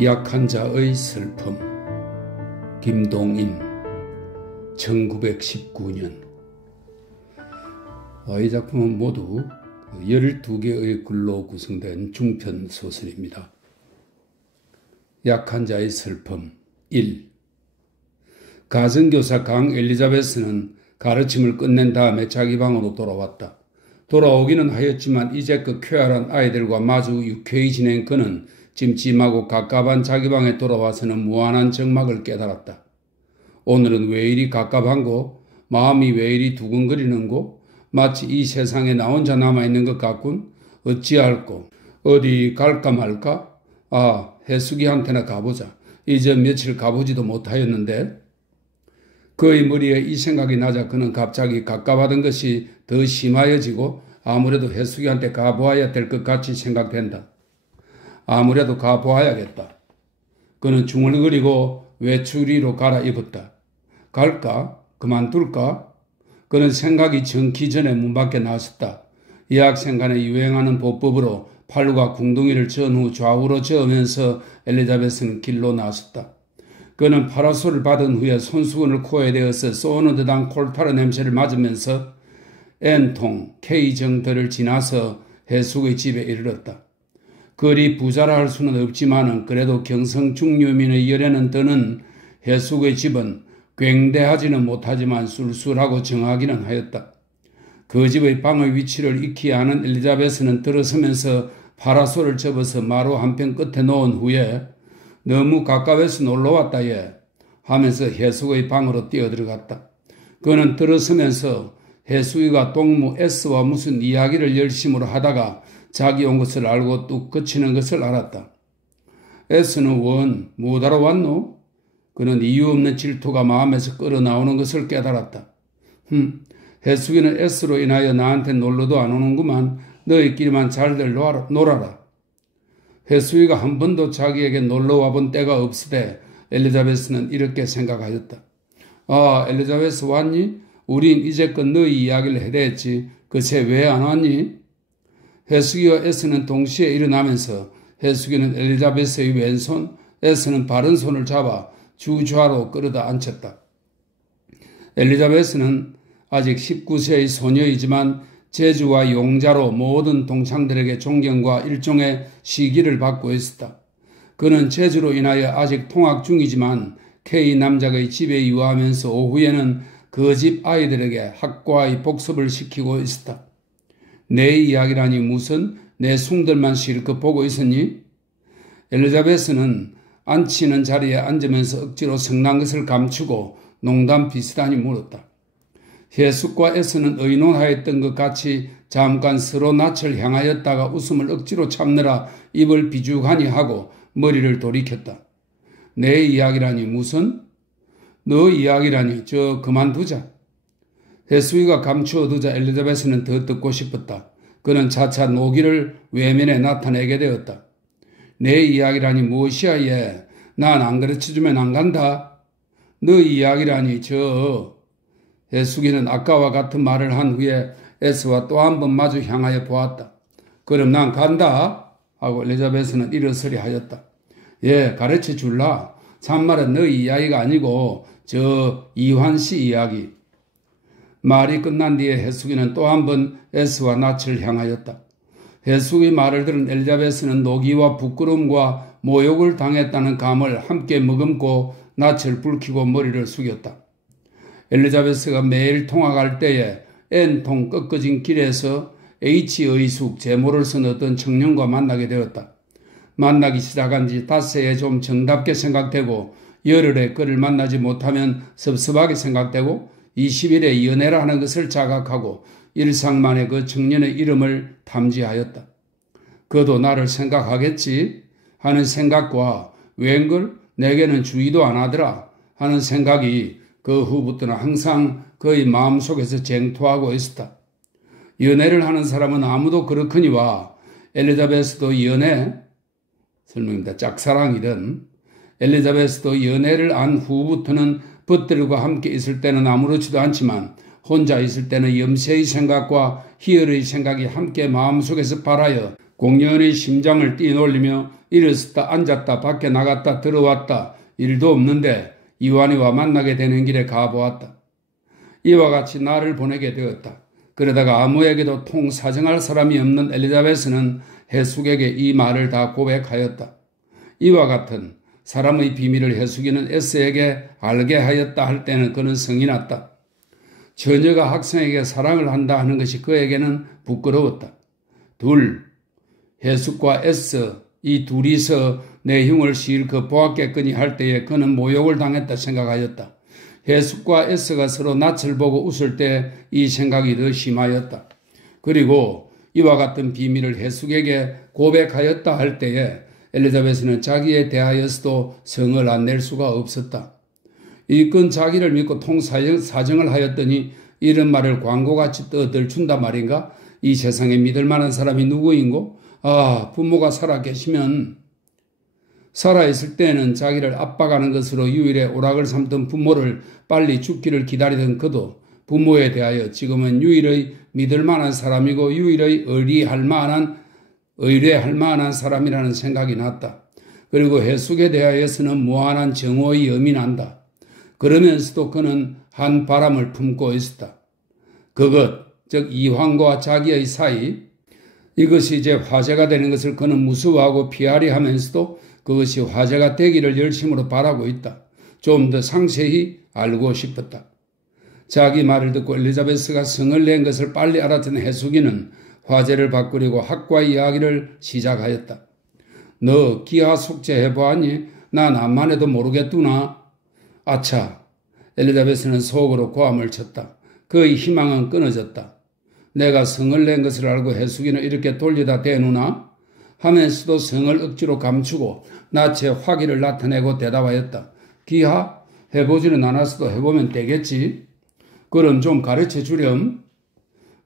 약한 자의 슬픔. 김동인 1919년. 이 작품은 모두 12개의 글로 구성된 중편 소설입니다. 약한 자의 슬픔 1. 가정교사 강 엘리자베스는 가르침을 끝낸 다음에 자기 방으로 돌아왔다. 돌아오기는 하였지만 이제껏 쾌활한 아이들과 마주 유쾌히 지낸 그는 찜찜하고 갑갑한 자기 방에 돌아와서는 무한한 적막을 깨달았다. 오늘은 왜 이리 갑갑한고? 마음이 왜 이리 두근거리는고? 마치 이 세상에 나 혼자 남아있는 것 같군? 어찌할꼬? 어디 갈까 말까? 해수기한테나 가보자. 이제 며칠 가보지도 못하였는데. 그의 머리에 이 생각이 나자 그는 갑자기 갑갑하던 것이 더 심하여지고 아무래도 해수기한테 가보아야 될 것 같이 생각된다. 아무래도 가보아야겠다. 그는 중얼거리고 외출이로 갈아입었다. 갈까? 그만둘까? 그는 생각이 정기 전에 문 밖에 나섰다. 이 학생간에 유행하는 보법으로 팔과 궁둥이를 전 후 좌우로 저으면서 엘리자베스는 길로 나섰다. 그는 파라솔을 받은 후에 손수건을 코에 대어서 쏘는 듯한 콜타르 냄새를 맞으면서 N통 K정들을 지나서 해숙의 집에 이르렀다. 그리 부자라 할 수는 없지만은 그래도 경성중류민의 열에는 드는 해숙의 집은 굉대하지는 못하지만 sulsul하고 정하기는 하였다. 그 집의 방의 위치를 익히 아는 엘리자베스는 들어서면서 파라솔을 접어서 마루 한편 끝에 놓은 후에 너무 가까워서 놀러왔다 얘 하면서 해숙의 방으로 뛰어들어갔다. 그는 들어서면서 해숙이가 동무 S와 무슨 이야기를 열심으로 하다가 자기 온 것을 알고 뚝 그치는 것을 알았다. S는 원 뭐하러 왔노? 그는 이유 없는 질투가 마음에서 끌어나오는 것을 깨달았다. 해숙이는 S로 인하여 나한테 놀러도 안 오는구만. 너희끼리만 잘들 놀아라. 해숙이가 한 번도 자기에게 놀러 와본 때가 없으되 엘리자베스는 이렇게 생각하였다. 엘리자베스 왔니? 우린 이제껏 너희 이야기를 해대했지. 그새 왜 안 왔니? 해숙이와 S는 동시에 일어나면서 해숙이는 엘리자베스의 왼손, S는 바른 손을 잡아 주좌로 끌어다 앉혔다. 엘리자베스는 아직 19세의 소녀이지만 재주와 용자로 모든 동창들에게 존경과 일종의 시기를 받고 있었다. 그는 재주로 인하여 아직 통학 중이지만 K 남작의 집에 유하면서 오후에는 그 집 아이들에게 학과의 복습을 시키고 있었다. 내 이야기라니 무슨 내 숭들만 실컷 보고 있었니? 엘리자베스는 앉히는 자리에 앉으면서 억지로 성난 것을 감추고 농담 비슷하니 물었다. 해숙과 S는 의논하였던 것 같이 잠깐 서로 낯을 향하였다가 웃음을 억지로 참느라 입을 비죽하니 하고 머리를 돌이켰다. 내 이야기라니 무슨? 너 이야기라니 그만두자. 해숙이가 감추어 두자 엘리자베스는 더 듣고 싶었다. 그는 차차 노기를 외면에 나타내게 되었다. 내 이야기라니 무엇이야 얘. 난 안 가르쳐주면 안 간다. 너 이야기라니 해숙이는 아까와 같은 말을 한 후에 S와 또 한 번 마주 향하여 보았다. 그럼 난 간다 하고 엘리자베스는 일어서리 하였다. 가르쳐 줄라. 참말은 너 이야기가 아니고 이환씨 이야기. 말이 끝난 뒤에 해숙이는 또 한 번 S와 낯을 향하였다. 해숙의 말을 들은 엘리자베스는 노기와 부끄러움과 모욕을 당했다는 감을 함께 머금고 낯을 붉히고 머리를 숙였다. 엘리자베스가 매일 통학할 때에 N통 꺾어진 길에서 H의숙 제모를 쓴 어떤 청년과 만나게 되었다. 만나기 시작한 지 닷새에 좀 정답게 생각되고 열흘에 그를 만나지 못하면 섭섭하게 생각되고 20일에 연애를 하는 것을 자각하고 일상만에 그 청년의 이름을 탐지하였다. 그도 나를 생각하겠지 하는 생각과 웬걸 내게는 주의도 안 하더라 하는 생각이 그 후부터는 항상 그의 마음속에서 쟁투하고 있었다. 연애를 하는 사람은 아무도 그렇거니와 엘리자베스도 설명입니다. 짝사랑이든 엘리자베스도 연애를 안 후부터는 벗들과 함께 있을 때는 아무렇지도 않지만 혼자 있을 때는 염세의 생각과 희열의 생각이 함께 마음속에서 발하여 공연히 심장을 뛰놀리며 일어섰다 앉았다 밖에 나갔다 들어왔다 일도 없는데 이완이와 만나게 되는 길에 가보았다. 이와 같이 나를 보내게 되었다. 그러다가 아무에게도 통사정할 사람이 없는 엘리자베스는 해숙에게 이 말을 다 고백하였다. 이와 같은 사람의 비밀을 해숙이는 S에게 알게 하였다 할 때는 그는 성이 났다. 처녀가 학생에게 사랑을 한다 하는 것이 그에게는 부끄러웠다. 둘, 해숙과 S 이 둘이서 내 흉을 실컷 보았겠거니 할 때에 그는 모욕을 당했다 생각하였다. 해숙과 S가 서로 낯을 보고 웃을 때 이 생각이 더 심하였다. 그리고 이와 같은 비밀을 해숙에게 고백하였다 할 때에 엘리자베스는 자기에 대하여서도 성을 안 낼 수가 없었다. 일꾼 자기를 믿고 통사정을 하였더니 이런 말을 광고같이 떠들춘단 말인가? 이 세상에 믿을 만한 사람이 누구인고? 부모가 살아계시면 살아있을 때는 자기를 압박하는 것으로 유일의 오락을 삼던 부모를 빨리 죽기를 기다리던 그도 부모에 대하여 지금은 유일의 믿을 만한 사람이고 유일의 의뢰할 만한 사람이라는 생각이 났다. 그리고 해숙에 대하여서는 무한한 정오의 염이 난다. 그러면서도 그는 한 바람을 품고 있었다. 그것, 즉 이황과 자기의 사이, 이것이 이제 화제가 되는 것을 그는 무서워하고 피하려 하면서도 그것이 화제가 되기를 열심으로 바라고 있다. 좀 더 상세히 알고 싶었다. 자기 말을 듣고 엘리자베스가 성을 낸 것을 빨리 알아듣는 해숙이는 화제를 바꾸려고 학과 이야기를 시작하였다. 너 기하 숙제해보았니? 난 암만 해도 모르겠구나. 아차. 엘리자베스는 속으로 고함을 쳤다. 그의 희망은 끊어졌다. 내가 성을 낸 것을 알고 해숙이는 이렇게 돌리다 대누나? 하면서도 성을 억지로 감추고 낯에 화기를 나타내고 대답하였다. 기하? 해보지는 않았어도 해보면 되겠지. 그럼 좀 가르쳐 주렴.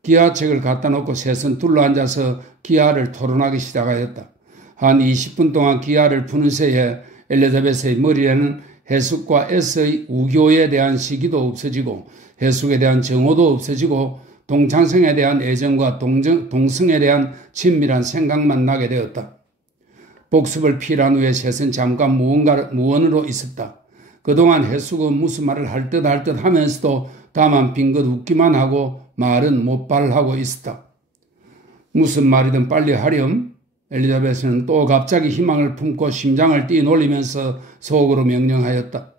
기하책을 갖다 놓고 셋은 둘러앉아서 기하를 토론하기 시작하였다. 한 20분 동안 기하를 푸는 새에 엘리자베스의 머리에는 해숙과 S의 우교에 대한 시기도 없어지고 해숙에 대한 정오도 없어지고 동창생에 대한 애정과 동성에 대한 친밀한 생각만 나게 되었다. 복습을 필요한 후에 셋은 잠깐 무언으로 있었다. 그동안 해숙은 무슨 말을 할 듯 하면서도 다만 빙긋 웃기만 하고 말은 못발하고 있었다. 무슨 말이든 빨리 하렴. 엘리자베스는 또 갑자기 희망을 품고 심장을 뛰놀리면서 속으로 명령하였다.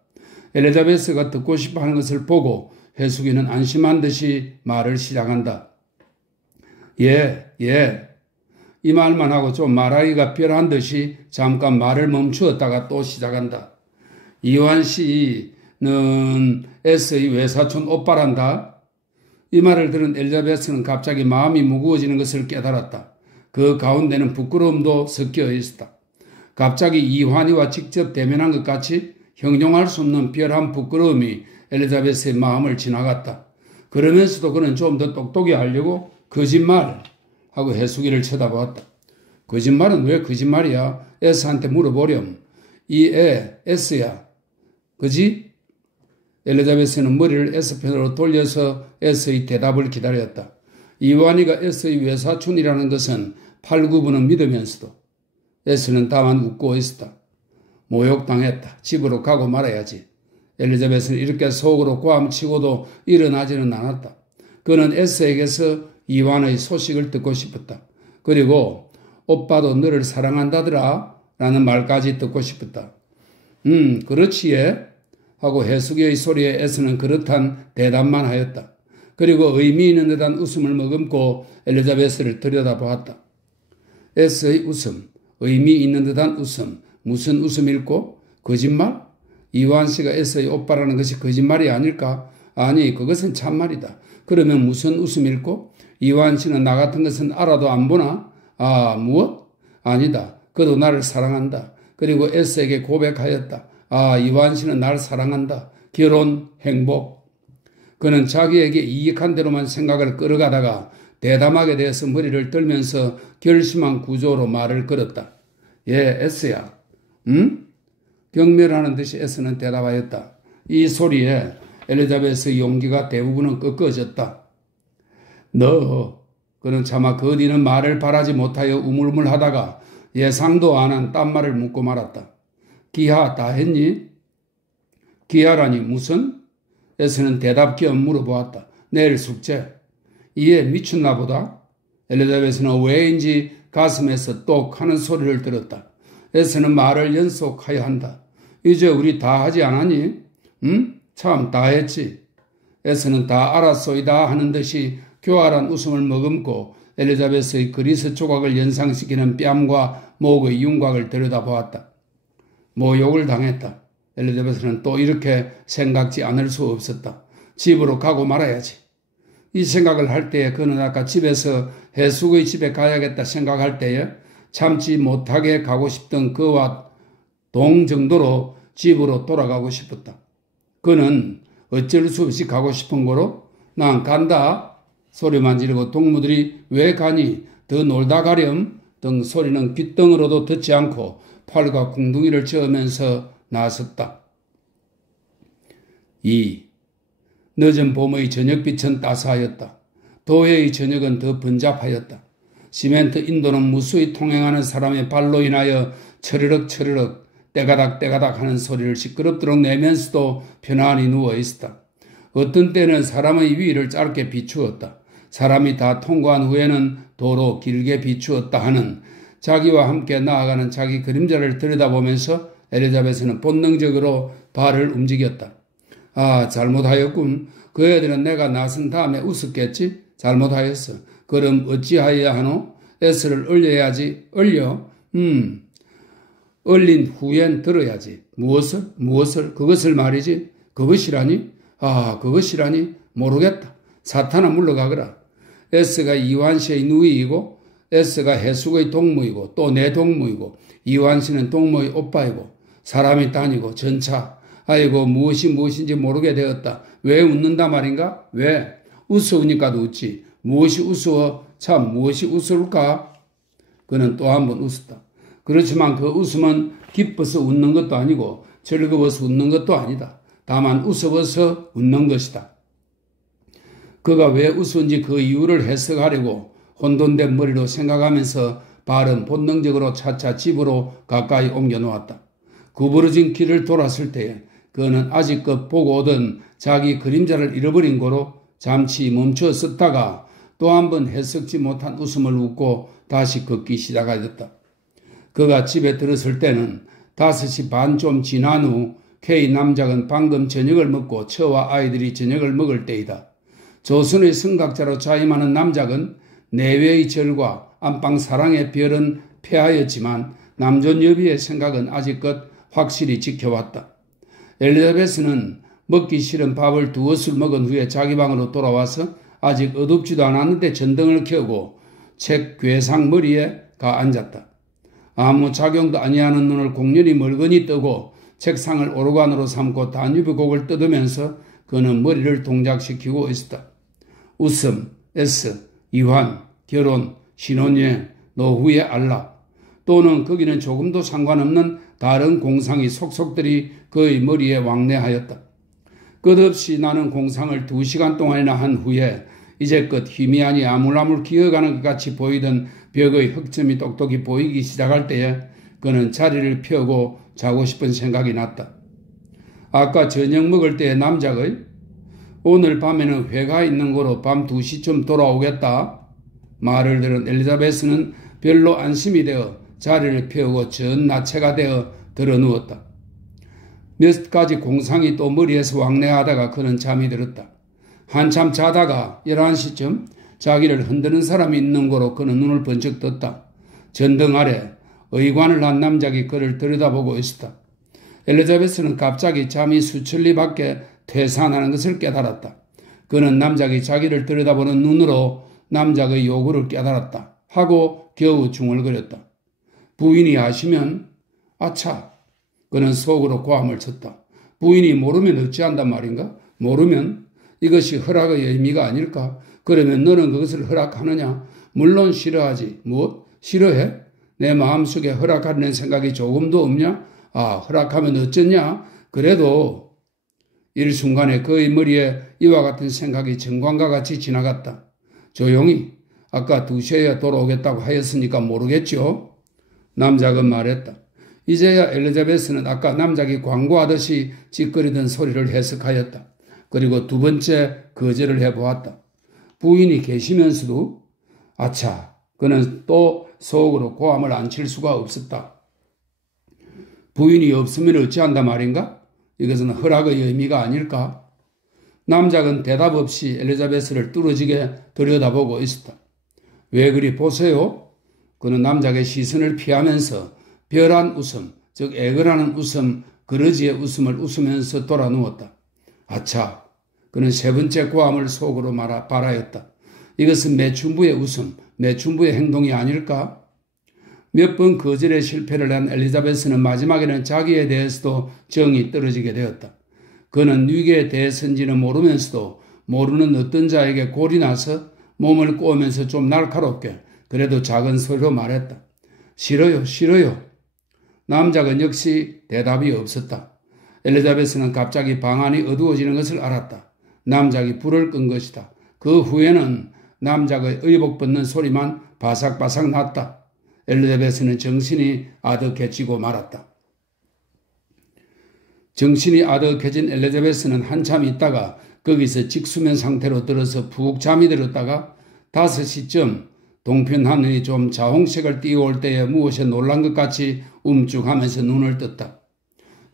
엘리자베스가 듣고 싶어하는 것을 보고 해숙이는 안심한 듯이 말을 시작한다. 예. 이 말만 하고 좀 말하기가 뼈한 듯이 잠깐 말을 멈추었다가 또 시작한다. 이완 씨는 S의 외사촌 오빠란다. 이 말을 들은 엘리자베스는 갑자기 마음이 무거워지는 것을 깨달았다. 그 가운데는 부끄러움도 섞여 있었다. 갑자기 이환이와 직접 대면한 것 같이 형용할 수 없는 별한 부끄러움이 엘리자베스의 마음을 지나갔다. 그러면서도 그는 좀 더 똑똑히 하려고 거짓말 하고 해숙이를 쳐다보았다. 거짓말은 왜 거짓말이야? S한테 물어보렴. 이 애 S야. 그지? 엘리자베스는 머리를 S편으로 돌려서 S의 대답을 기다렸다. 이완이가 S의 외사촌이라는 것은 8, 9분은 믿으면서도 S는 다만 웃고 있었다. 모욕당했다. 집으로 가고 말아야지. 엘리자베스는 이렇게 속으로 고함치고도 일어나지는 않았다. 그는 S에게서 이완의 소식을 듣고 싶었다. 그리고 오빠도 너를 사랑한다더라 라는 말까지 듣고 싶었다. 그렇지예 하고 해숙이의 소리에 S는 그렇단 대답만 하였다. 그리고 의미 있는 듯한 웃음을 머금고 엘리자베스를 들여다보았다. S의 웃음, 의미 있는 듯한 웃음, 무슨 웃음일꼬? 거짓말? 이완 씨가 S의 오빠라는 것이 거짓말이 아닐까? 아니, 그것은 참말이다. 그러면 무슨 웃음일꼬? 이완 씨는 나 같은 것은 알아도 안 보나? 무엇? 아니다. 그도 나를 사랑한다. 그리고 S에게 고백하였다. 이완 씨는 나를 사랑한다. 결혼, 행복. 그는 자기에게 이익한 대로만 생각을 끌어가다가 대담하게 대해서 머리를 떨면서 결심한 구조로 말을 걸었다. 예, S야. 경멸하는 듯이 S는 대답하였다. 이 소리에 엘리자베스의 용기가 대부분은 꺾어졌다. 너 그는 차마 그 뒤는 말을 바라지 못하여 우물우물하다가 예상도 안 한 딴말을 묻고 말았다. 기하 다 했니? 기하라니 무슨? 에스는 대답기어 물어보았다. 내일 숙제. 이에 미쳤나 보다. 엘리자베스는 왜인지 가슴에서 똑 하는 소리를 들었다. 에스는 말을 연속하여 한다. 이제 우리 다 하지 않았니? 응? 참 다 했지. 에스는 다 알았소이다 하는 듯이 교활한 웃음을 머금고 엘리자베스의 그리스 조각을 연상시키는 뺨과 목의 윤곽을 들여다보았다. 모욕을 당했다. 엘리자베스는 또 이렇게 생각지 않을 수 없었다. 집으로 가고 말아야지. 이 생각을 할 때에 그는 아까 집에서 해숙의 집에 가야겠다 생각할 때에 참지 못하게 가고 싶던 그와 동정도로 집으로 돌아가고 싶었다. 그는 어쩔 수 없이 가고 싶은 거로 난 간다 소리만 지르고 동무들이 왜 가니 더 놀다 가렴 등 소리는 귓등으로도 듣지 않고 팔과 궁둥이를 저으면서 나섰다. 2. 늦은 봄의 저녁빛은 따스하였다. 도해의 저녁은 더 번잡하였다. 시멘트 인도는 무수히 통행하는 사람의 발로 인하여 처르륵 떼가닥 하는 소리를 시끄럽도록 내면서도 편안히 누워있었다. 어떤 때는 사람의 위를 짧게 비추었다. 사람이 다 통과한 후에는 도로 길게 비추었다 하는 자기와 함께 나아가는 자기 그림자를 들여다보면서 엘리자베스는 본능적으로 발을 움직였다. 아, 잘못하였군. 그 애들은 내가 나선 다음에 웃었겠지? 잘못하였어. 그럼 어찌하여야 하노? S를 얼려야지. 얼려? 얼린 후엔 들어야지. 무엇을? 그것을 말이지. 그것이라니? 아, 그것이라니? 모르겠다. 사탄아 물러가거라. S가 이완시의 누이이고 S가 해숙의 동무이고 또 내 동무이고 이완시는 동무의 오빠이고 사람이 다니고 전차. 아이고 무엇인지 모르게 되었다. 왜 웃는다 말인가? 왜? 웃으니까도 웃지. 무엇이 우스워? 참 무엇이 웃을까? 그는 또 한 번 웃었다. 그렇지만 그 웃음은 기뻐서 웃는 것도 아니고 즐거워서 웃는 것도 아니다. 다만 웃어서 웃는 것이다. 그가 왜 웃은지 그 이유를 해석하려고 혼돈된 머리로 생각하면서 발은 본능적으로 차차 집으로 가까이 옮겨놓았다. 구부러진 길을 돌았을 때에 그는 아직껏 보고 오던 자기 그림자를 잃어버린 거로 잠시 멈춰 섰다가 또 한 번 해석지 못한 웃음을 웃고 다시 걷기 시작하였다. 그가 집에 들었을 때는 5시 반 좀 지난 후 K 남작은 방금 저녁을 먹고 처와 아이들이 저녁을 먹을 때이다. 조선의 성각자로 자임하는 남작은 내외의 절과 안방 사랑의 별은 폐하였지만 남존 여비의 생각은 아직껏 확실히 지켜왔다. 엘리자베스는 먹기 싫은 밥을 2옷을 먹은 후에 자기 방으로 돌아와서 아직 어둡지도 않았는데 전등을 켜고 책 괴상 머리에 가 앉았다. 아무 작용도 아니하는 눈을 공렬히 멀거니 뜨고 책상을 오르간으로 삼고 단유비 곡을 뜯으면서 그는 머리를 동작시키고 있었다. 웃음, S, 이환, 결혼, 신혼여행, 노후의 안락 또는 거기는 조금도 상관없는 다른 공상이 속속들이 그의 머리에 왕래하였다. 끝없이 나는 공상을 2시간 동안이나 한 후에 이제껏 희미하니 아물아물 기어가는 것 같이 보이던 벽의 흑점이 똑똑히 보이기 시작할 때에 그는 자리를 펴고 자고 싶은 생각이 났다. 아까 저녁 먹을 때의 남작의 오늘 밤에는 회가 있는 거로 밤 2시쯤 돌아오겠다 말을 들은 엘리자베스는 별로 안심이 되어 자리를 펴고 전 나체가 되어 들어누웠다. 몇 가지 공상이 또 머리에서 왕래하다가 그는 잠이 들었다. 한참 자다가 11시쯤 자기를 흔드는 사람이 있는 거로 그는 눈을 번쩍 떴다. 전등 아래 의관을 한 남작이 그를 들여다보고 있었다. 엘리자베스는 갑자기 잠이 수천리 밖에 퇴산하는 것을 깨달았다. 그는 남작이 자기를 들여다보는 눈으로 남작의 요구를 깨달았다. 하고 겨우 중얼거렸다. 부인이 아시면 아차. 그는 속으로 고함을 쳤다. 부인이 모르면 어찌한단 말인가? 모르면 이것이 허락의 의미가 아닐까? 그러면 너는 그것을 허락하느냐? 물론 싫어하지. 무엇? 싫어해? 내 마음속에 허락하려는 생각이 조금도 없냐? 아, 허락하면 어쩌냐? 그래도 일순간에 그의 머리에 이와 같은 생각이 정광과 같이 지나갔다. 조용히. 아까 2시에 돌아오겠다고 하였으니까 모르겠죠? 남작은 말했다. 이제야 엘리자베스는 아까 남작이 광고하듯이 찌꺼리던 소리를 해석하였다. 그리고 두 번째 거절을 해보았다. 부인이 계시면서도 아차, 그는 또 속으로 고함을 안 칠 수가 없었다. 부인이 없으면 어찌한다 말인가? 이것은 허락의 의미가 아닐까? 남작은 대답 없이 엘리자베스를 뚫어지게 들여다보고 있었다. 왜 그리 보세요? 그는 남작의 시선을 피하면서 별한 웃음, 즉 애걸하는 웃음, 그러지의 웃음을 웃으면서 돌아누웠다. 아차, 그는 세 번째 고함을 속으로 발하였다. 이것은 매춘부의 웃음, 매춘부의 행동이 아닐까? 몇 번 거절에 실패를 한 엘리자베스는 마지막에는 자기에 대해서도 정이 떨어지게 되었다. 그는 위기에 대해서인지는 모르면서도 모르는 어떤 자에게 골이 나서 몸을 꼬으면서 좀 날카롭게 그래도 작은 소리로 말했다. 싫어요, 싫어요. 남작은 역시 대답이 없었다. 엘리자베스는 갑자기 방 안이 어두워지는 것을 알았다. 남작이 불을 끈 것이다. 그 후에는 남작의 의복 벗는 소리만 바삭바삭 났다. 엘리자베스는 정신이 아득해지고 말았다. 정신이 아득해진 엘리자베스는 한참 있다가 거기서 직수면 상태로 들어서 푹 잠이 들었다가 5시쯤 동편 하늘이 좀 자홍색을 띄워올 때에 무엇에 놀란 것 같이 움쭉하면서 눈을 떴다.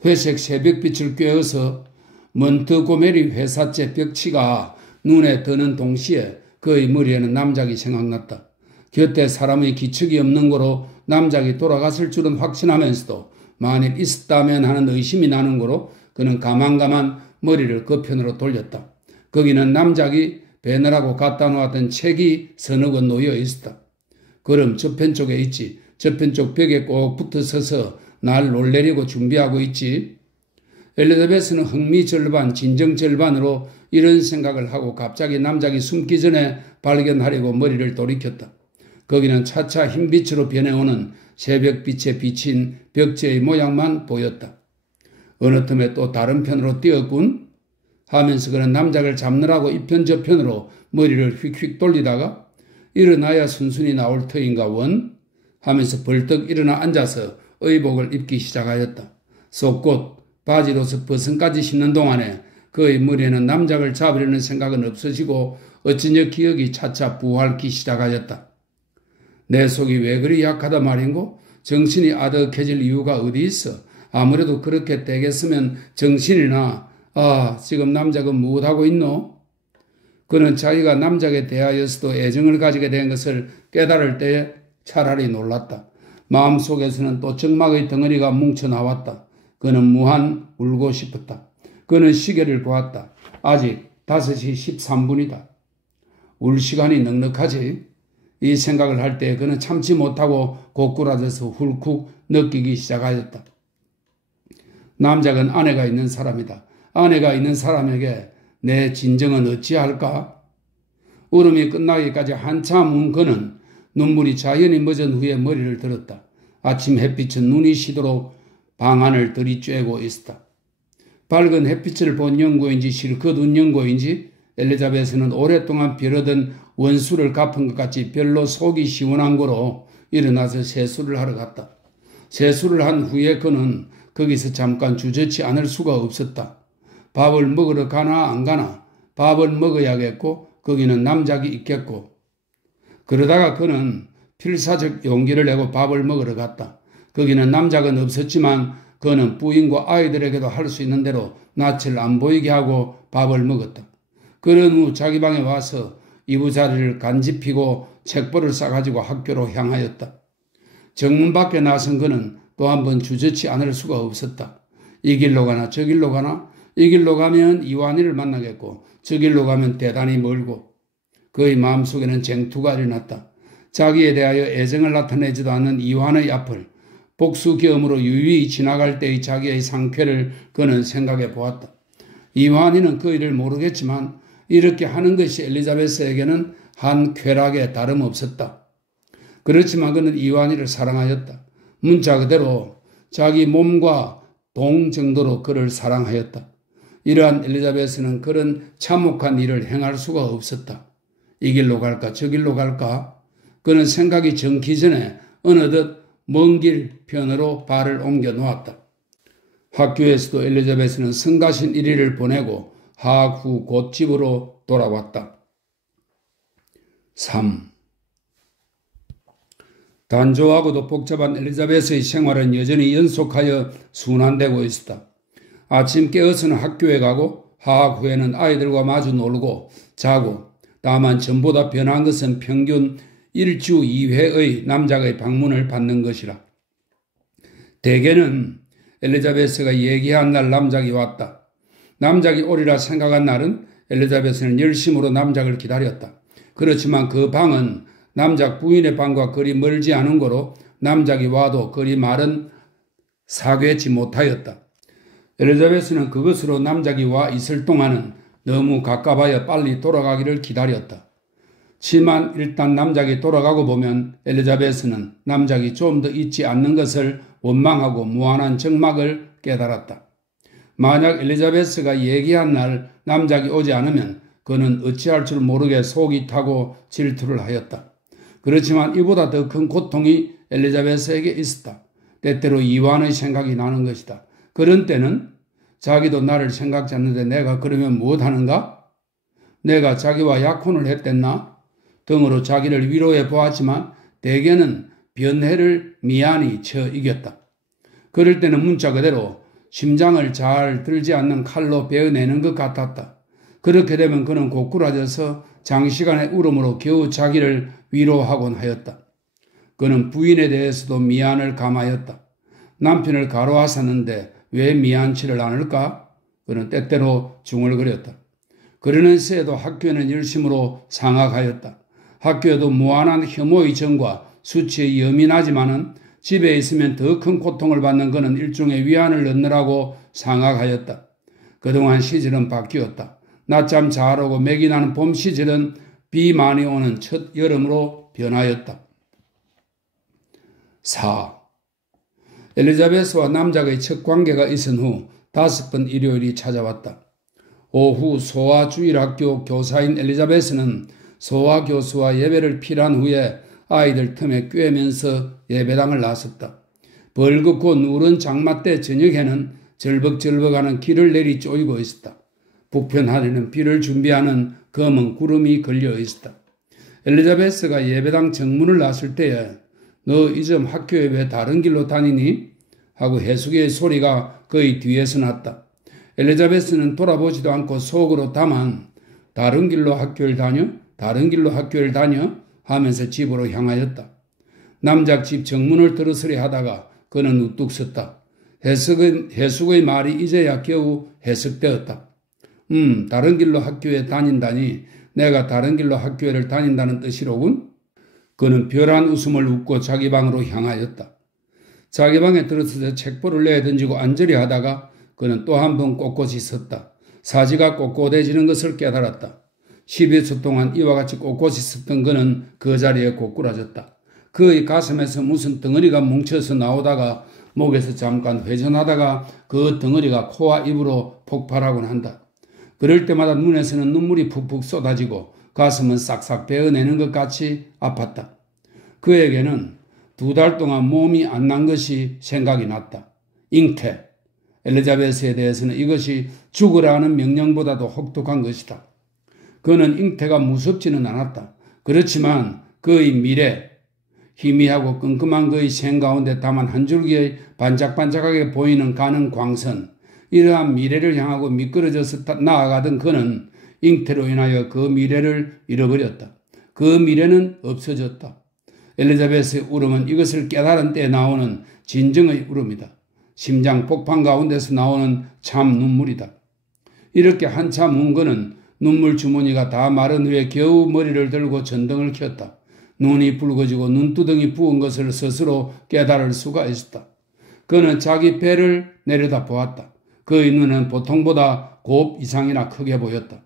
회색 새벽빛을 꿰어서 먼트고메리 회사째 벽치가 눈에 드는 동시에 그의 머리에는 남작이 생각났다. 곁에 사람의 기척이 없는 거로 남작이 돌아갔을 줄은 확신하면서도 만일 있었다면 하는 의심이 나는 거로 그는 가만가만 머리를 그 편으로 돌렸다. 거기는 남작이 배너라고 갖다 놓았던 책이 서너 권 놓여 있었다. 그럼 저편 쪽에 있지. 저편 쪽 벽에 꼭 붙어 서서 날 놀래려고 준비하고 있지. 엘리자베스는 흥미절반, 진정절반으로 이런 생각을 하고 갑자기 남작이 숨기 전에 발견하려고 머리를 돌이켰다. 거기는 차차 흰빛으로 변해오는 새벽빛에 비친 벽체의 모양만 보였다. 어느 틈에 또 다른 편으로 뛰었군 하면서 그는 남작을 잡느라고 이편 저편으로 머리를 휙휙 돌리다가 일어나야 순순히 나올 터인가 원 하면서 벌떡 일어나 앉아서 의복을 입기 시작하였다. 속곧 바지로서 버선까지 신는 동안에 그의 머리에는 남작을 잡으려는 생각은 없어지고 어찌녀 기억이 차차 부활기 시작하였다. 내 속이 왜 그리 약하다 말인고? 정신이 아득해질 이유가 어디 있어? 아무래도 그렇게 되겠으면 정신이나 지금 남작은 무엇하고 있노? 그는 자기가 남작에 대하여서도 애정을 가지게 된 것을 깨달을 때에 차라리 놀랐다. 마음속에서는 또 적막의 덩어리가 뭉쳐나왔다. 그는 무한 울고 싶었다. 그는 시계를 보았다. 아직 5시 13분이다. 울 시간이 넉넉하지? 이 생각을 할 때 그는 참지 못하고 고꾸라져서 훌쿡 느끼기 시작하였다. 남작은 아내가 있는 사람이다. 아내가 있는 사람에게 내 진정은 어찌할까? 울음이 끝나기까지 한참 운 그는 눈물이 자연히 멎은 후에 머리를 들었다. 아침 햇빛은 눈이 시도록 방 안을 들이쬐고 있었다. 밝은 햇빛을 본 연고인지 실컷 운 연고인지 엘리자베스는 오랫동안 벼르던 원수를 갚은 것 같이 별로 속이 시원한 거로 일어나서 세수를 하러 갔다. 세수를 한 후에 그는 거기서 잠깐 주저치 않을 수가 없었다. 밥을 먹으러 가나 안 가나 밥을 먹어야겠고 거기는 남작이 있겠고 그러다가 그는 필사적 용기를 내고 밥을 먹으러 갔다. 거기는 남작은 없었지만 그는 부인과 아이들에게도 할 수 있는 대로 낯을 안 보이게 하고 밥을 먹었다. 그런 후 자기 방에 와서 이부자리를 간지피고 책벌을 싸가지고 학교로 향하였다. 정문 밖에 나선 그는 또 한 번 주저치 않을 수가 없었다. 이 길로 가나 저 길로 가나 이 길로 가면 이완희를 만나겠고 저 길로 가면 대단히 멀고 그의 마음속에는 쟁투가 일어났다. 자기에 대하여 애정을 나타내지도 않는 이완의 앞을 복수 겸으로 유유히 지나갈 때의 자기의 상쾌를 그는 생각해 보았다. 이완희는 그 일을 모르겠지만 이렇게 하는 것이 엘리자베스에게는 한 쾌락에 다름없었다. 그렇지만 그는 이완희를 사랑하였다. 문자 그대로 자기 몸과 동 정도로 그를 사랑하였다. 이러한 엘리자베스는 그런 참혹한 일을 행할 수가 없었다. 이 길로 갈까 저 길로 갈까? 그는 생각이 정기 전에 어느덧 먼 길 편으로 발을 옮겨 놓았다. 학교에서도 엘리자베스는 성가신 1일을 보내고 하학 후 곧 집으로 돌아왔다. 3. 단조하고도 복잡한 엘리자베스의 생활은 여전히 연속하여 순환되고 있었다. 아침 깨어서는 학교에 가고 하학 후에는 아이들과 마주 놀고 자고, 다만 전보다 변한 것은 평균 일주 2회의 남작의 방문을 받는 것이라. 대개는 엘리자베스가 얘기한 날 남작이 왔다. 남작이 오리라 생각한 날은 엘리자베스는 열심으로 남작을 기다렸다. 그렇지만 그 방은 남작 부인의 방과 그리 멀지 않은 거로 남작이 와도 그리 말은 사귀지 못하였다. 엘리자베스는 그것으로 남작이 와 있을 동안은 너무 가까워야 빨리 돌아가기를 기다렸다. 하지만 일단 남작이 돌아가고 보면 엘리자베스는 남작이 좀 더 있지 않는 것을 원망하고 무한한 적막을 깨달았다. 만약 엘리자베스가 얘기한 날 남작이 오지 않으면 그는 어찌할 줄 모르게 속이 타고 질투를 하였다. 그렇지만 이보다 더 큰 고통이 엘리자베스에게 있었다. 때때로 이완의 생각이 나는 것이다. 그런 때는 자기도 나를 생각지 않는데 내가 그러면 무엇하는가? 내가 자기와 약혼을 했댔나? 등으로 자기를 위로해 보았지만 대개는 변해를 미안히 쳐 이겼다. 그럴 때는 문자 그대로 심장을 잘 들지 않는 칼로 베어내는 것 같았다. 그렇게 되면 그는 고꾸라져서 장시간의 울음으로 겨우 자기를 위로하곤 하였다. 그는 부인에 대해서도 미안을 감하였다. 남편을 가로하셨는데 왜 미안치를 않을까? 그는 때때로 중얼거렸다. 그러는 새에도 학교에는 열심으로 상학하였다. 학교에도 무한한 혐오의 정과 수치에 예민하지만은 집에 있으면 더 큰 고통을 받는 그는 일종의 위안을 얻느라고 상학하였다. 그동안 시절은 바뀌었다. 낮잠 잘 오고 맥이 나는 봄 시절은 비 많이 오는 첫 여름으로 변하였다. 4. 엘리자베스와 남작의 첫 관계가 있은 후 5번 일요일이 찾아왔다. 오후 소아주일학교 교사인 엘리자베스는 소아교수와 예배를 필한 후에 아이들 틈에 꿰면서 예배당을 나섰다. 벌겋고 누른 장마 때 저녁에는 절벅절벅하는 길을 내리 쪼이고 있었다. 북편 하늘에는 비를 준비하는 검은 구름이 걸려 있었다. 엘리자베스가 예배당 정문을 나설 때에 너 이즘 학교에 왜 다른 길로 다니니? 하고 해숙이의 소리가 그의 뒤에서 났다. 엘리자베스는 돌아보지도 않고 속으로 다만 다른 길로 학교를 다녀? 다른 길로 학교를 다녀? 하면서 집으로 향하였다. 남작 집 정문을 들어서려 하다가 그는 우뚝 섰다. 해숙의 말이 이제야 겨우 해석되었다. 다른 길로 학교에 다닌다니 내가 다른 길로 학교를 다닌다는 뜻이로군? 그는 별한 웃음을 웃고 자기 방으로 향하였다. 자기 방에 들어서서 책보를 내던지고 앉으려 하다가 그는 또 한 번 꼿꼿이 섰다. 사지가 꼿꼿해지는 것을 깨달았다. 12초 동안 이와 같이 꼿꼿이 섰던 그는 그 자리에 고꾸라졌다. 그의 가슴에서 무슨 덩어리가 뭉쳐서 나오다가 목에서 잠깐 회전하다가 그 덩어리가 코와 입으로 폭발하곤 한다. 그럴 때마다 눈에서는 눈물이 푹푹 쏟아지고 가슴은 싹싹 베어내는 것 같이 아팠다. 그에게는 2달 동안 몸이 안 난 것이 생각이 났다. 잉태. 엘리자베스에 대해서는 이것이 죽으라는 명령보다도 혹독한 것이다. 그는 잉태가 무섭지는 않았다. 그렇지만 그의 미래, 희미하고 끔끔한 그의 생 가운데 다만 한 줄기의 반짝반짝하게 보이는 가는 광선, 이러한 미래를 향하고 미끄러져서 나아가던 그는 잉태로 인하여 그 미래를 잃어버렸다. 그 미래는 없어졌다. 엘리자베스의 울음은 이것을 깨달은 때에 나오는 진정의 울음이다. 심장 폭발 가운데서 나오는 참 눈물이다. 이렇게 한참 운 그는 눈물 주머니가 다 마른 후에 겨우 머리를 들고 전등을 켰다. 눈이 붉어지고 눈두덩이 부은 것을 스스로 깨달을 수가 있었다. 그는 자기 배를 내려다 보았다. 그의 눈은 보통보다 곱 이상이나 크게 보였다.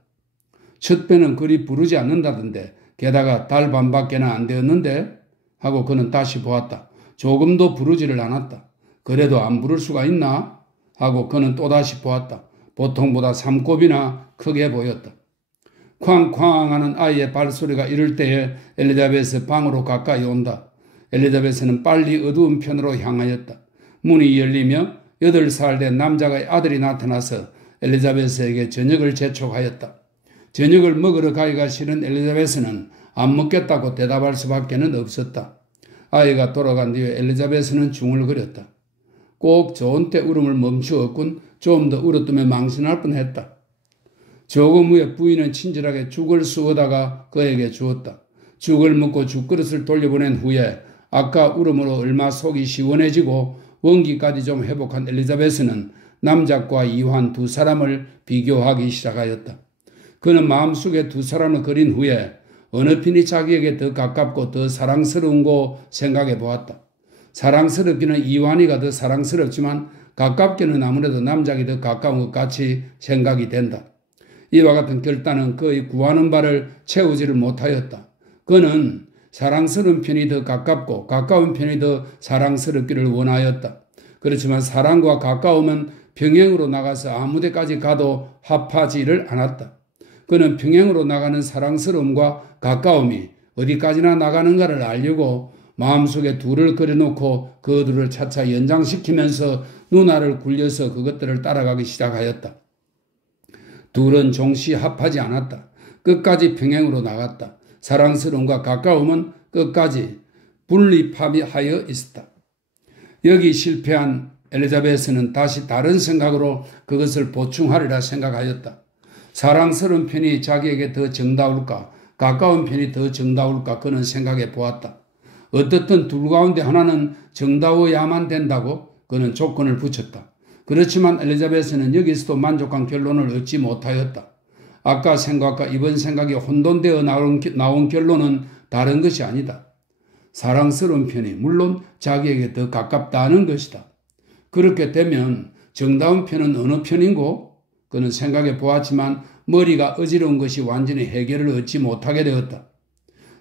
첫 배는 그리 부르지 않는다던데 게다가 달 반밖에나 안 되었는데 하고 그는 다시 보았다. 조금도 부르지를 않았다. 그래도 안 부를 수가 있나? 하고 그는 또다시 보았다. 보통보다 3곱이나 크게 보였다. 쾅쾅 하는 아이의 발소리가 이를 때에 엘리자베스 방으로 가까이 온다. 엘리자베스는 빨리 어두운 편으로 향하였다. 문이 열리며 8살 된 남자의 아들이 나타나서 엘리자베스에게 저녁을 재촉하였다. 저녁을 먹으러 가기가 싫은 엘리자베스는 안 먹겠다고 대답할 수밖에 없었다. 아이가 돌아간 뒤에 엘리자베스는 중얼거렸다. 꼭 좋은 때 울음을 멈추었군. 좀 더 울었으면 망신할 뻔했다. 조금 후에 부인은 친절하게 죽을 쑤어다가 그에게 주었다. 죽을 먹고 죽그릇을 돌려보낸 후에 아까 울음으로 얼마 속이 시원해지고 원기까지 좀 회복한 엘리자베스는 남작과 이환 두 사람을 비교하기 시작하였다. 그는 마음속에 두 사람을 그린 후에 어느 편이 자기에게 더 가깝고 더 사랑스러운고 생각해 보았다. 사랑스럽기는 이완이가 더 사랑스럽지만 가깝게는 아무래도 남작이 더 가까운 것 같이 생각이 된다. 이와 같은 결단은 그의 구하는 바를 채우지를 못하였다. 그는 사랑스러운 편이 더 가깝고 가까운 편이 더 사랑스럽기를 원하였다. 그렇지만 사랑과 가까움은 평행으로 나가서 아무 데까지 가도 합하지를 않았다. 그는 평행으로 나가는 사랑스러움과 가까움이 어디까지나 나가는가를 알려고 마음속에 둘을 그려놓고 그 둘을 차차 연장시키면서 눈알을 굴려서 그것들을 따라가기 시작하였다. 둘은 동시 합하지 않았다. 끝까지 평행으로 나갔다. 사랑스러움과 가까움은 끝까지 분립하여 있었다. 여기 실패한 엘리자베스는 다시 다른 생각으로 그것을 보충하리라 생각하였다. 사랑스러운 편이 자기에게 더 정다울까, 가까운 편이 더 정다울까 그는 생각해 보았다. 어떻든 둘 가운데 하나는 정다워야만 된다고 그는 조건을 붙였다. 그렇지만 엘리자베스는 여기서도 만족한 결론을 얻지 못하였다. 아까 생각과 이번 생각이 혼돈되어 나온 결론은 다른 것이 아니다. 사랑스러운 편이 물론 자기에게 더 가깝다는 것이다. 그렇게 되면 정다운 편은 어느 편인고? 그는 생각해 보았지만 머리가 어지러운 것이 완전히 해결을 얻지 못하게 되었다.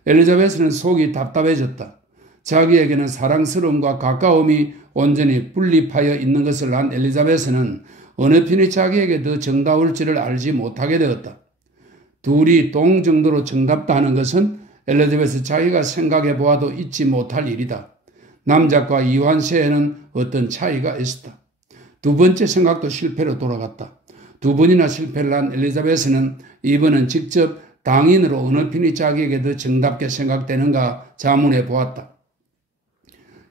엘리자베스는 속이 답답해졌다. 자기에게는 사랑스러움과 가까움이 온전히 분립하여 있는 것을 안 엘리자베스는 어느 편이 자기에게 더 정다울지를 알지 못하게 되었다. 둘이 동정도로 정답다는 것은 엘리자베스 자기가 생각해 보아도 잊지 못할 일이다. 남작과 이완세에는 어떤 차이가 있었다. 두 번째 생각도 실패로 돌아갔다. 두 번이나 실패를 한 엘리자베스는 이번은 직접 당인으로 어느 편이 자기에게 더 정답게 생각되는가 자문해 보았다.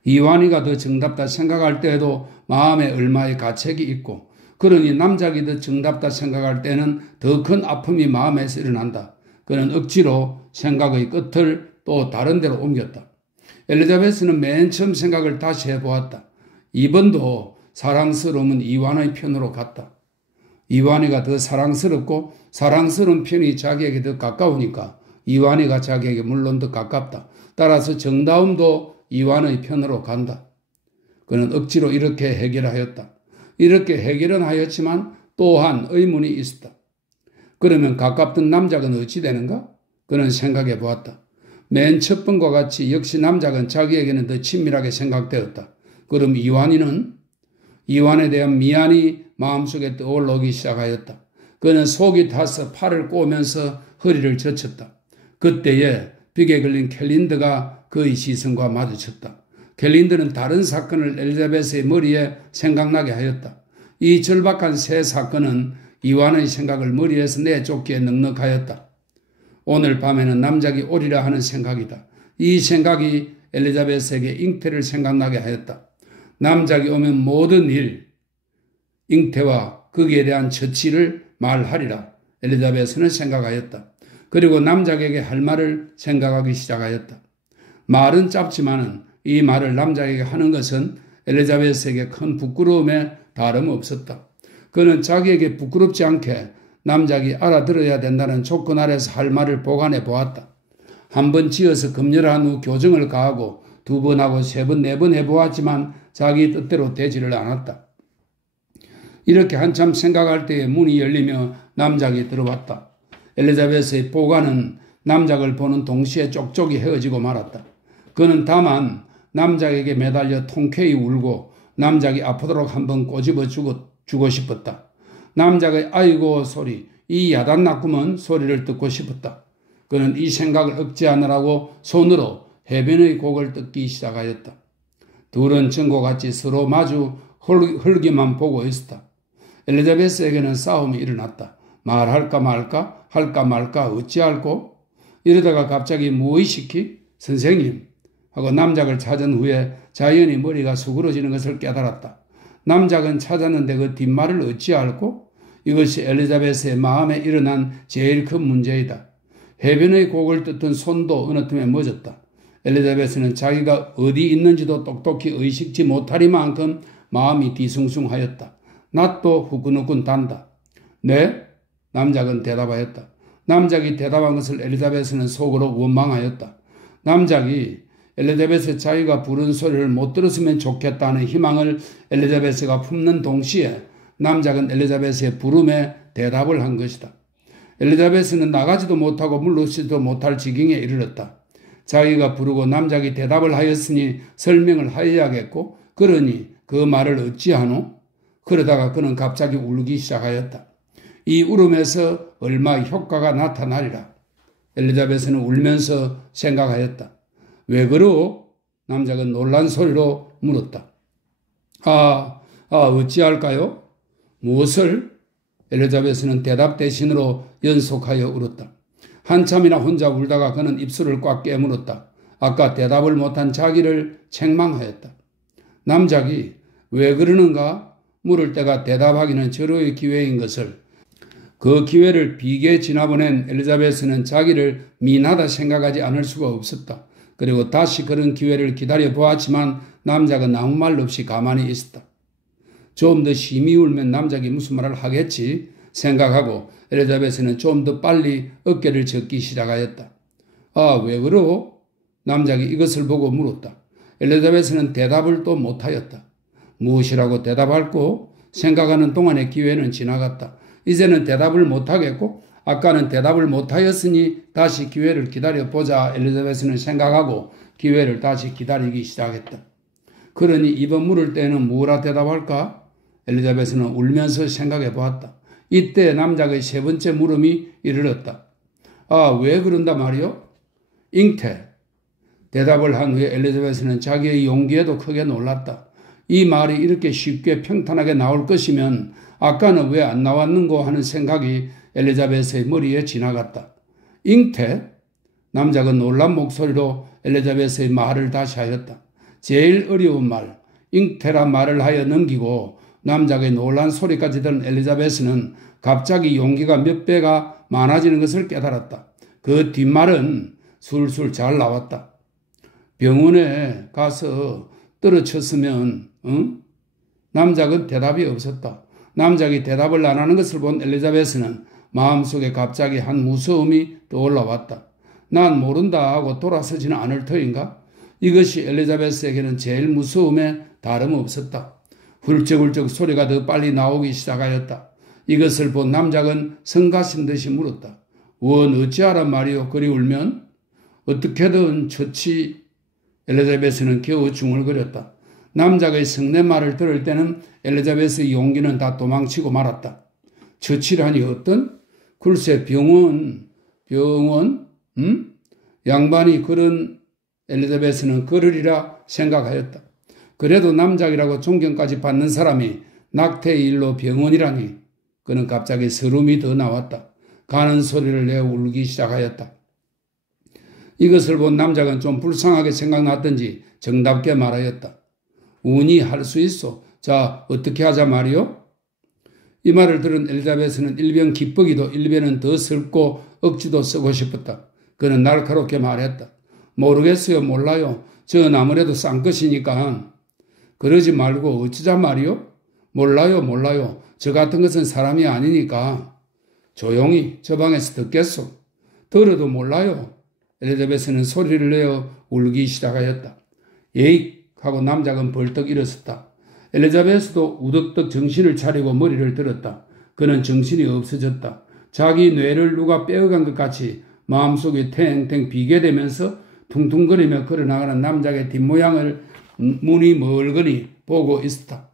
이완이가 더 정답다 생각할 때에도 마음에 얼마의 가책이 있고 그러니 남작이 더 정답다 생각할 때는 더 큰 아픔이 마음에서 일어난다. 그는 억지로 생각의 끝을 또 다른 데로 옮겼다. 엘리자베스는 맨 처음 생각을 다시 해보았다. 이번도 사랑스러움은 이완의 편으로 갔다. 이완이가 더 사랑스럽고 사랑스러운 편이 자기에게 더 가까우니까 이완이가 자기에게 물론 더 가깝다. 따라서 정다움도 이완의 편으로 간다. 그는 억지로 이렇게 해결하였다. 이렇게 해결은 하였지만 또한 의문이 있었다. 그러면 가깝던 남작은 어찌 되는가? 그는 생각해 보았다. 맨 첫 번과 같이 역시 남작은 자기에게는 더 친밀하게 생각되었다. 그럼 이완에 대한 미안이 마음속에 떠올라오기 시작하였다. 그는 속이 타서 팔을 꼬으면서 허리를 젖혔다. 그때에 벽에 걸린 캘린더가 그의 시선과 마주쳤다. 캘린더는 다른 사건을 엘리자베스의 머리에 생각나게 하였다. 이 절박한 새 사건은 이완의 생각을 머리에서 내쫓기에 넉넉하였다. 오늘 밤에는 남작이 오리라 하는 생각이다. 이 생각이 엘리자베스에게 잉태를 생각나게 하였다. 남작이 오면 모든 일, 잉태와 거기에 대한 처치를 말하리라 엘리자베스는 생각하였다. 그리고 남작에게 할 말을 생각하기 시작하였다. 말은 짧지만은 이 말을 남작에게 하는 것은 엘리자베스에게 큰 부끄러움에 다름없었다. 그는 자기에게 부끄럽지 않게 남작이 알아들어야 된다는 조건 아래서 할 말을 보관해 보았다. 한 번 지어서 검열한 후 교정을 가하고 두 번 하고 세 번, 네 번 해보았지만 자기 뜻대로 되지를 않았다. 이렇게 한참 생각할 때에 문이 열리며 남작이 들어왔다. 엘리자베스의 보관은 남작을 보는 동시에 쪽쪽이 헤어지고 말았다. 그는 다만 남작에게 매달려 통쾌히 울고 남작이 아프도록 한번 꼬집어 주고 싶었다. 남작의 아이고 소리, 이 야단낙구먼 소리를 듣고 싶었다. 그는 이 생각을 억제하느라고 손으로 해변의 곡을 뜯기 시작하였다. 둘은 전과같이 서로 마주 헐기만 보고 있었다. 엘리자베스에게는 싸움이 일어났다. 말할까 말까, 할까 말까 어찌할꼬? 이러다가 갑자기 무의식히 선생님 하고 남작을 찾은 후에 자연히 머리가 수그러지는 것을 깨달았다. 남작은 찾았는데 그 뒷말을 어찌할꼬? 이것이 엘리자베스의 마음에 일어난 제일 큰 문제이다. 해변의 곡을 뜯던 손도 어느 틈에 멎었다. 엘리자베스는 자기가 어디 있는지도 똑똑히 의식지 못하리만큼 마음이 뒤숭숭하였다. 낫도 후끈후끈 단다. 네? 남작은 대답하였다. 남작이 대답한 것을 엘리자베스는 속으로 원망하였다. 남작이 엘리자베스 자기가 부른 소리를 못 들었으면 좋겠다는 희망을 엘리자베스가 품는 동시에 남작은 엘리자베스의 부름에 대답을 한 것이다. 엘리자베스는 나가지도 못하고 물러서지도 못할 지경에 이르렀다. 자기가 부르고 남작이 대답을 하였으니 설명을 하여야겠고 그러니 그 말을 어찌하노? 그러다가 그는 갑자기 울기 시작하였다. 이 울음에서 얼마 효과가 나타나리라. 엘리자베스는 울면서 생각하였다. 왜 그러오? 남작은 놀란 소리로 물었다. 어찌할까요? 무엇을? 엘리자베스는 대답 대신으로 연속하여 울었다. 한참이나 혼자 울다가 그는 입술을 꽉 깨물었다. 아까 대답을 못한 자기를 책망하였다. 남작이 왜 그러는가 물을 때가 대답하기는 절호의 기회인 것을 그 기회를 비게 지나보낸 엘리자베스는 자기를 미나다 생각하지 않을 수가 없었다. 그리고 다시 그런 기회를 기다려 보았지만 남작은 아무 말 없이 가만히 있었다. 좀 더 심히 울면 남작이 무슨 말을 하겠지 생각하고 엘리자베스는 좀 더 빨리 어깨를 젓기 시작하였다. 왜 그러오? 남작이 이것을 보고 물었다. 엘리자베스는 대답을 또 못하였다. 무엇이라고 대답할꼬? 생각하는 동안의 기회는 지나갔다. 이제는 대답을 못하겠고 아까는 대답을 못하였으니 다시 기회를 기다려보자 엘리자베스는 생각하고 기회를 다시 기다리기 시작했다. 그러니 이번 물을 때는 뭐라 대답할까? 엘리자베스는 울면서 생각해 보았다. 이때 남작의 세 번째 물음이 이르렀다. 왜 그런다 말이오? 잉태. 대답을 한 후에 엘리자베스는 자기의 용기에도 크게 놀랐다. 이 말이 이렇게 쉽게 평탄하게 나올 것이면 아까는 왜 안 나왔는고 하는 생각이 엘리자베스의 머리에 지나갔다. 잉태? 남작은 놀란 목소리로 엘리자베스의 말을 다시 하였다. 제일 어려운 말, 잉태란 말을 하여 넘기고 남작의 놀란 소리까지 들은 엘리자베스는 갑자기 용기가 몇 배가 많아지는 것을 깨달았다. 그 뒷말은 술술 잘 나왔다. 병원에 가서 떨어졌으면 남작은 대답이 없었다. 남작이 대답을 안 하는 것을 본 엘리자베스는 마음속에 갑자기 한 무서움이 떠올라왔다. 난 모른다 하고 돌아서지는 않을 터인가? 이것이 엘리자베스에게는 제일 무서움에 다름없었다. 훌쩍훌쩍 소리가 더 빨리 나오기 시작하였다. 이것을 본 남작은 성가신 듯이 물었다. 원 어찌하란 말이오? 그리 울면? 어떻게든 처치. 엘리자베스는 겨우 중얼거렸다. 남작의 성내말을 들을 때는 엘리자베스의 용기는 다 도망치고 말았다. 처치라니 어떤? 글쎄 병원? 양반이 그런 엘리자베스는 그러리라 생각하였다. 그래도 남작이라고 존경까지 받는 사람이 낙태의 일로 병원이라니. 그는 갑자기 서름이 더 나왔다. 가는 소리를 내어 울기 시작하였다. 이것을 본 남작은 좀 불쌍하게 생각났던지 정답게 말하였다. 운이 할 수 있어. 자, 어떻게 하자 말이오? 이 말을 들은 엘리자베스는 일변 기쁘기도 일변은 더 슬고 억지도 쓰고 싶었다. 그는 날카롭게 말했다. 모르겠어요. 몰라요. 전 아무래도 싼 것이니까. 그러지 말고 어찌자 말이오? 몰라요. 저 같은 것은 사람이 아니니까. 조용히 저 방에서 듣겠소. 들어도 몰라요. 엘리자베스는 소리를 내어 울기 시작하였다. 예익 하고 남작은 벌떡 일어섰다. 엘리자베스도 우덕덕 정신을 차리고 머리를 들었다. 그는 정신이 없어졌다. 자기 뇌를 누가 빼어간 것 같이 마음속이 탱탱 비게 되면서 퉁퉁거리며 걸어나가는 남작의 뒷모양을 문이 멀거니 보고 있었다.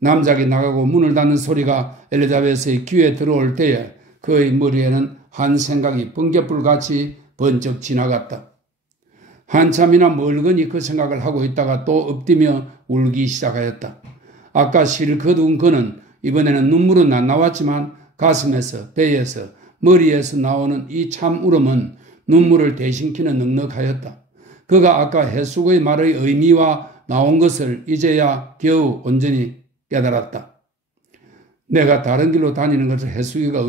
남작이 나가고 문을 닫는 소리가 엘리자베스의 귀에 들어올 때에 그의 머리에는 한 생각이 번갯불같이 번쩍 지나갔다. 한참이나 멀거니 그 생각을 하고 있다가 또 엎디며 울기 시작하였다. 아까 실컷 운 그는 이번에는 눈물은 안 나왔지만 가슴에서, 배에서, 머리에서 나오는 이 참 울음은 눈물을 대신키는 넉넉하였다. 그가 아까 해숙의 말의 의미와 나온 것을 이제야 겨우 온전히 깨달았다. 내가 다른 길로 다니는 것을 해숙이가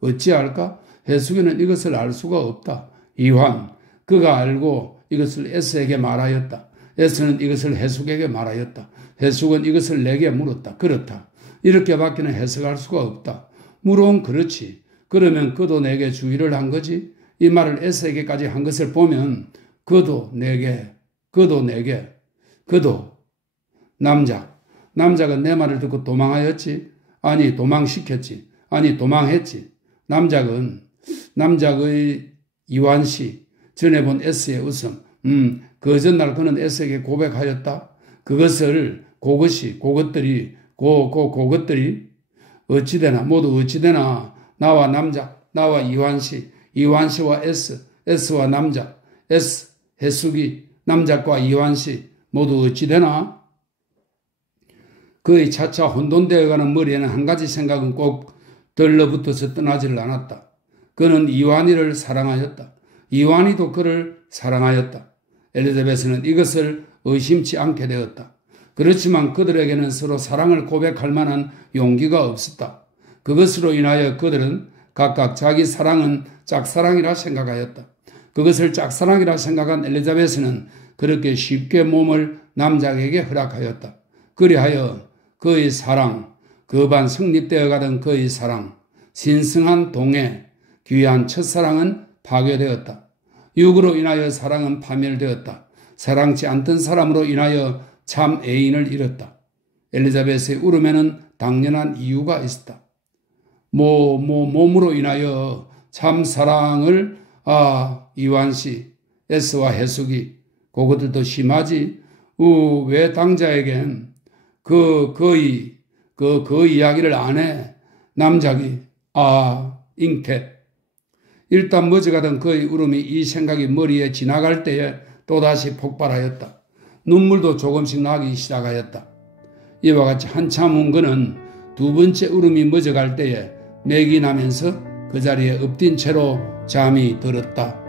어찌할까? 해숙이는 이것을 알 수가 없다. 이환, 그가 알고 이것을 S에게 말하였다. S는 이것을 해숙에게 말하였다. 해숙은 이것을 내게 물었다. 그렇다. 이렇게밖에는 해석할 수가 없다. 물론 그렇지. 그러면 그도 내게 주의를 한 거지. 이 말을 S에게까지 한 것을 보면 그도 남자가 내 말을 듣고 도망하였지. 아니 도망시켰지. 아니 도망했지. 남작의 이완씨 전에 본 S의 웃음. 그 전날 그는 S에게 고백하였다. 그것들이 어찌되나 모두 어찌되나 나와 남작, 나와 이완씨와 S와 남작, S, 해숙이, 남작과 이완씨 모두 어찌되나? 그의 차차 혼돈되어가는 머리에는 한 가지 생각은 꼭 들러붙어서 떠나지를 않았다. 그는 이완이를 사랑하였다. 이완이도 그를 사랑하였다. 엘리자베스는 이것을 의심치 않게 되었다. 그렇지만 그들에게는 서로 사랑을 고백할 만한 용기가 없었다. 그것으로 인하여 그들은 각각 자기 사랑은 짝사랑이라 생각하였다. 그것을 짝사랑이라 생각한 엘리자베스는 그렇게 쉽게 몸을 남작에게 허락하였다. 그리하여 그의 사랑, 그반 성립되어 가던 그의 사랑, 신성한 동해, 귀한 첫사랑은 파괴되었다. 육으로 인하여 사랑은 파멸되었다. 사랑치 않던 사람으로 인하여 참 애인을 잃었다. 엘리자베스의 울음에는 당연한 이유가 있었다. 몸으로 인하여 참 사랑을 이완씨, S와 해숙이 그것들도 심하지. 왜 당자에겐 그 이야기를 안 해? 남작이 잉태. 일단 멎어가던 그의 울음이 이 생각이 머리에 지나갈 때에 또다시 폭발하였다. 눈물도 조금씩 나기 시작하였다. 이와 같이 한참 운 그는 두 번째 울음이 멎어갈 때에 맥이 나면서 그 자리에 엎딘 채로 잠이 들었다.